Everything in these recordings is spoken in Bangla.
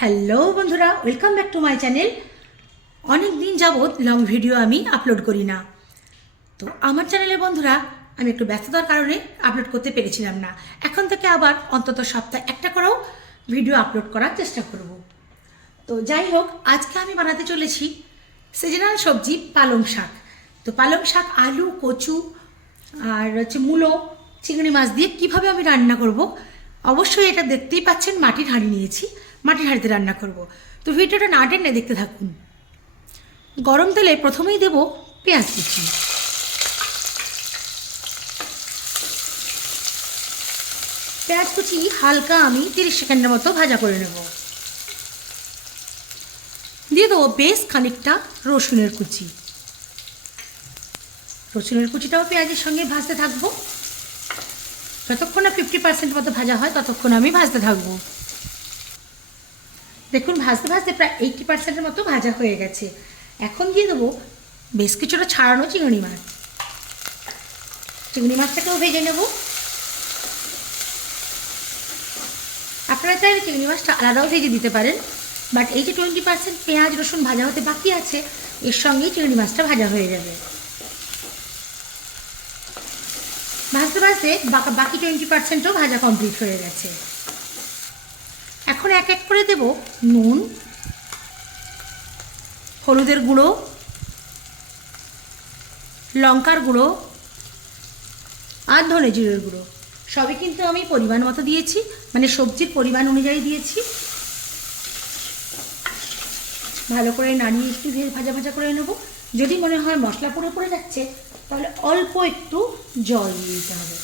হ্যালো বন্ধুরা, welcome back to my channel. অনেক দিন যাবৎ লং ভিডিও আমি আপলোড করি না। তো আমার চ্যানেলে বন্ধুরা আমি একটু ব্যস্ততার কারণে আপলোড করতে পেরেছিলাম না। এখন থেকে আবার অন্তত সপ্তাহে একটা করেও ভিডিও আপলোড করার চেষ্টা করব। তো যাই হোক, আজকে আমি বানাতে চলেছি সিজনাল সবজি পালং শাক। তো পালং শাক আলু, কচু আর হচ্ছে মূলো, চিংড়ি মাছ দিয়ে কিভাবে আমি রান্না করব, অবশ্যই এটা দেখতেই পাচ্ছেন মাটির হাঁড়ি নিয়েছি, মাটির হাঁড়িতে রান্না করব। তো ভিডিওটা না টেনে দেখতে থাকুন। গরম তেলে প্রথমেই দেব পেঁয়াজ কুচি। পেঁয়াজ কুচি হালকা আমি 30 সেকেন্ডের মতো ভাজা করে নেব। দিয়ে দেবো বেশ খানিকটা রসুনের কুচি। রসুনের কুচিটাও পেঁয়াজের সঙ্গে ভাজতে থাকবো। যতক্ষণ না 50% মতো ভাজা হয় ততক্ষণ আমি ভাজতে থাকবো। দেখুন ভাজতে ভাজতে প্রায় 80% মতো ভাজা হয়ে গেছে। এখন দিয়ে দেবো বেশ কিছুটা ছাড়ানো চিংড়ি মাছ। চিংড়ি মাছটাকেও ভেজে নেব। আপনারা চাইলে চিংড়ি মাছটা আলাদাও ভেজে দিতে পারেন, বাট এই যে 20% পেঁয়াজ রসুন ভাজা হতে বাকি আছে, এর সঙ্গেই চিংড়ি মাছটা ভাজা হয়ে যাবে। ভাজতে ভাজতে বাকি 20%ও ভাজা কমপ্লিট হয়ে গেছে। এখন এক এক করে দেব নুন, হলুদের গুঁড়ো, লঙ্কার গুঁড়ো আর ধনে জিরের গুঁড়ো। সবই কিন্তু আমি পরিমাণ মতো দিয়েছি, মানে সবজির পরিমাণ অনুযায়ী দিয়েছি। ভালো করে নাড়িয়ে একটু ভাজা ভাজা করে নেব। যদি মনে হয় মশলা পুরো পড়ে যাচ্ছে তাহলে অল্প একটু জল দিয়ে দিতে হবে।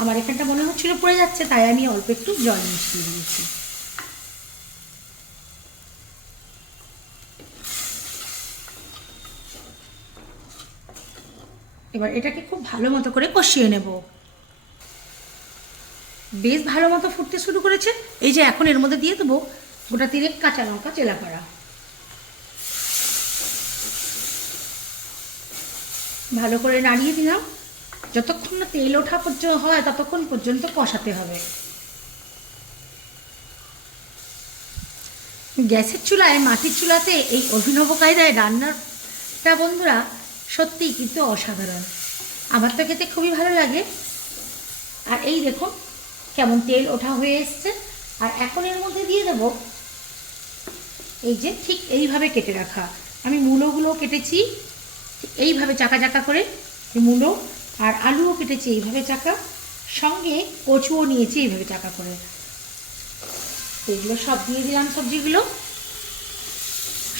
আমার এখানটা মনে হচ্ছিল পড়ে যাচ্ছে, তাই আমি অল্প একটু জল মিশিয়ে দিয়েছি। এবার এটাকে খুব ভালো মতো করে কষিয়ে নেব। বেশ ভালো মতো ফুটতে শুরু করেছে। এই যে এখন এর মধ্যে দিয়ে দেবো গোটা 3 কাঁচা লঙ্কা চেলা করা। ভালো করে নাড়িয়ে দিলাম। যতক্ষণ না তেল ওঠা পর্যন্ত হয় ততক্ষণ পর্যন্ত কষাতে হবে। গ্যাসের চুলায় মাটির চুলাতে এই অভিনব কায়দায় রান্নাটা বন্ধুরা সত্যিই কিন্তু অসাধারণ। আমার তো খেতে খুবই ভালো লাগে। আর এই দেখুন কেমন তেল ওঠা হয়ে এসছে। আর এখন এর মধ্যে দিয়ে দেবো এই যে ঠিক এইভাবে কেটে রাখা, আমি মূলোগুলো কেটেছি এইভাবে চাকা চাকা করে, মূলো আর আলুও কেটেছি এইভাবে চাকা, সঙ্গে কচুও নিয়েছি এইভাবে চাকা করে। এগুলো সব দিয়ে দিলাম।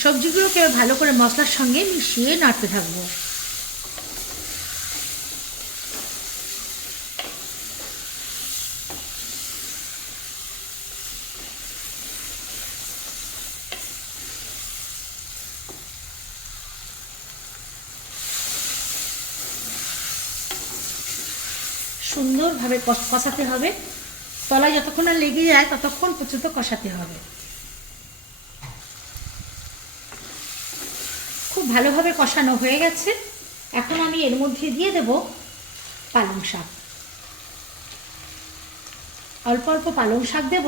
সবজিগুলোকে ভালো করে মশলার সঙ্গে মিশিয়ে নাড়তে থাকবো। সুন্দরভাবে কষাতে হবে। তলায় যতক্ষণ না লেগে যায় ততক্ষণ পর্যন্ত কষাতে হবে। খুব ভালোভাবে কষানো হয়ে গেছে। এখন আমি এর মধ্যে দিয়ে দেব পালং শাক। অল্প অল্প পালং শাক দেব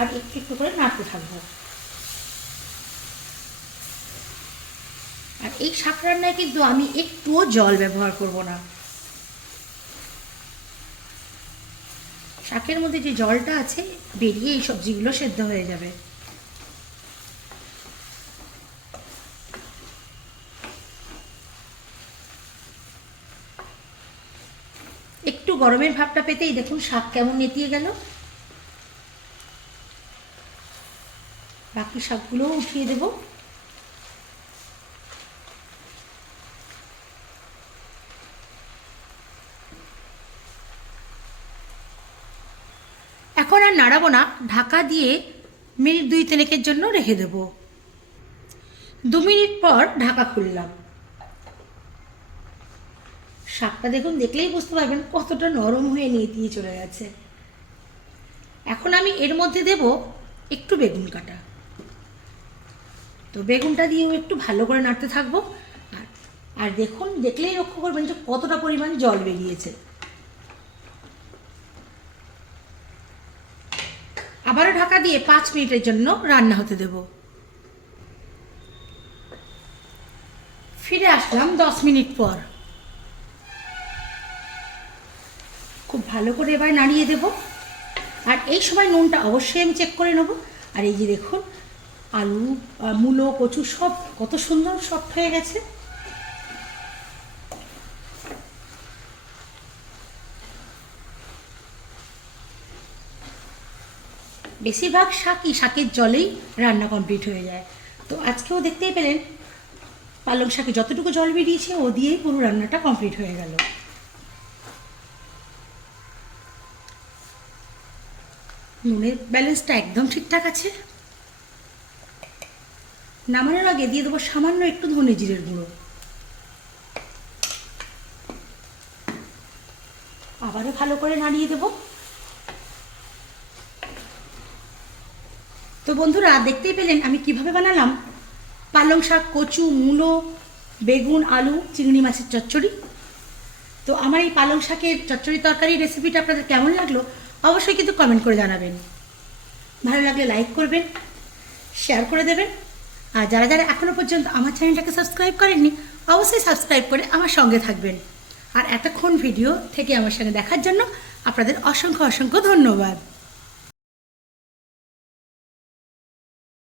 আর একটু একটু করে নাড়তে থাকবো। আর এই শাক রান্নায় কিন্তু আমি একটুও জল ব্যবহার করব না। শাকের মধ্যে যে জলটা আছে বেরিয়ে এই সবজিগুলো সেদ্ধ হয়ে যাবে। একটু গরমের ভাবটা পেতেই দেখুন শাক কেমন নেতিয়ে গেল। বাকি শাকগুলোও উঠিয়ে দেব। এখন আর নাড়াবো না, ঢাকা দিয়ে মিনিট 2-3 জন্য রেখে দেব। 2 মিনিট পর ঢাকা খুললাম। শাকটা দেখুন, দেখলেই বুঝতে পারবেন কতটা নরম হয়ে নিয়ে চলে গেছে। এখন আমি এর মধ্যে দেব একটু বেগুন কাটা। তো বেগুনটা দিয়েও একটু ভালো করে নাড়তে থাকবো। আর দেখুন, দেখলেই লক্ষ্য করবেন যে কতটা পরিমাণ জল বেরিয়েছে। আবারও ঢাকা দিয়ে 5 মিনিটের জন্য রান্না হতে দেব। ফিরে আসলাম 10 মিনিট পর। খুব ভালো করে এবার নাড়িয়ে দেব। আর এই সময় নুনটা অবশ্যই আমি চেক করে নেব। আর এই যে দেখুন আলু, মূলো, কচু সব কত সুন্দর সফট হয়ে গেছে। বেশিরভাগ শাকের জলেই রান্না কমপ্লিট হয়ে যায়। তো আজকেও দেখতেই পেলেন পালং শাকে যতটুকু জল বেরিয়েছে ও দিয়েই পুরো রান্নাটা কমপ্লিট হয়ে গেল। নুনের ব্যালেন্সটা একদম ঠিকঠাক আছে। নামানোর আগে দিয়ে দেবো সামান্য একটু ধনে জিরের গুঁড়ো। আবারও ভালো করে নাড়িয়ে দেব। তো বন্ধুরা দেখতেই পেলেন আমি কিভাবে বানালাম পালং শাক, কচু, মূলো, বেগুন, আলু, চিংড়ি মাছের চচ্চড়ি। তো আমার এই পালং শাকের চচ্চড়ি তরকারি রেসিপিটা আপনাদের কেমন লাগলো অবশ্যই কিন্তু কমেন্ট করে জানাবেন। ভালো লাগলে লাইক করবেন, শেয়ার করে দেবেন। আর যারা যারা এখনও পর্যন্ত আমার চ্যানেলটাকে সাবস্ক্রাইব করেননি অবশ্যই সাবস্ক্রাইব করে আমার সঙ্গে থাকবেন। আর এতক্ষণ ভিডিও থেকে আমার সঙ্গে দেখার জন্য আপনাদের অসংখ্য অসংখ্য ধন্যবাদ।